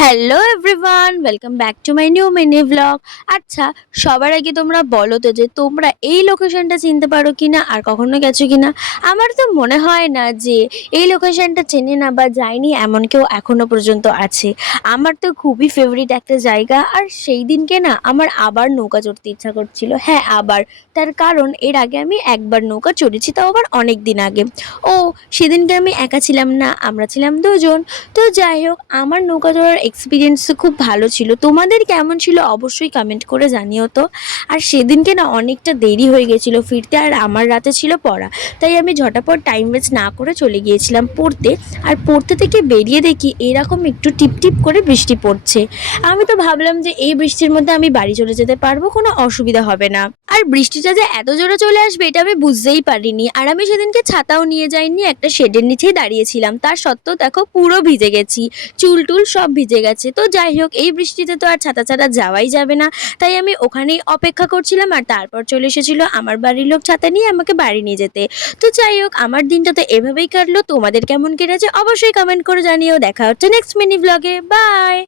Hello everyone, welcome back to my new mini vlog. আচ্ছা, সবার আগে তোমরা বলো তো যে তোমরা এই লোকেশনটা চিনতে পারো কিনা আর কখনো গেছো কিনা। আমার তো মনে হয় না যে এই লোকেশনটা চেনে না বা যায়নি এমন কেউ এখনো পর্যন্ত আছে। আমার তো খুবই ফেভারিট একটা জায়গা, আর সেই দিনকে না আমার আবার নৌকা চড়তে ইচ্ছা করছিল। হ্যাঁ, আবার। তার কারণ এর আগে আমি একবার নৌকা চড়েছি, তাও আবার অনেক দিন আগে। ও, সেদিনকে আমি একা ছিলাম না, আমরা ছিলাম দুজন। তো যাই হোক, আমার নৌকা চড়ার এক্সপিরিয়েন্স খুব ভালো ছিল। তোমাদের কেমন ছিল অবশ্যই কমেন্ট করে জানিও তো। আর সেদিনকে না অনেকটা দেরি হয়ে গেছিলো ফিরতে, আর আমার রাতে ছিল পড়া। তাই আমি ঝটাপট টাইম ওয়েস্ট না করে চলে গিয়েছিলাম পড়তে। আর পড়তে থেকে বেরিয়ে দেখি এরকম একটু টিপ টিপ করে বৃষ্টি পড়ছে। আমি তো ভাবলাম যে এই বৃষ্টির মধ্যে আমি বাড়ি চলে যেতে পারবো, কোনো অসুবিধা হবে না। আর বৃষ্টিটা যে এত জোরে চলে আসবে এটা আমি বুঝতেই পারিনি। আর আমি সেদিনকে ছাতাও নিয়ে যাইনি, একটা শেডের নিচেই দাঁড়িয়েছিলাম। তার সত্ত্বেও দেখো পুরো ভিজে গেছি, চুল টুল সব ভিজে গেছে। তো যাই হোক, এই বৃষ্টিতে তো আর ছাতা ছাড়া যাওয়াই যাবে না। তাই আমি ওখানেই অপেক্ষা করছিলাম, আর তারপর চলে এসেছিল আমার বাড়ির লোক ছাতা নিয়ে আমাকে বাড়ি নিয়ে যেতে। তো যাই হোক, আমার দিনটা তো এভাবেই কাটলো। তোমাদের কেমন কেটেছে অবশ্যই কমেন্ট করে জানিও। দেখা হচ্ছে নেক্সট মিনি ব্লগে। বাই।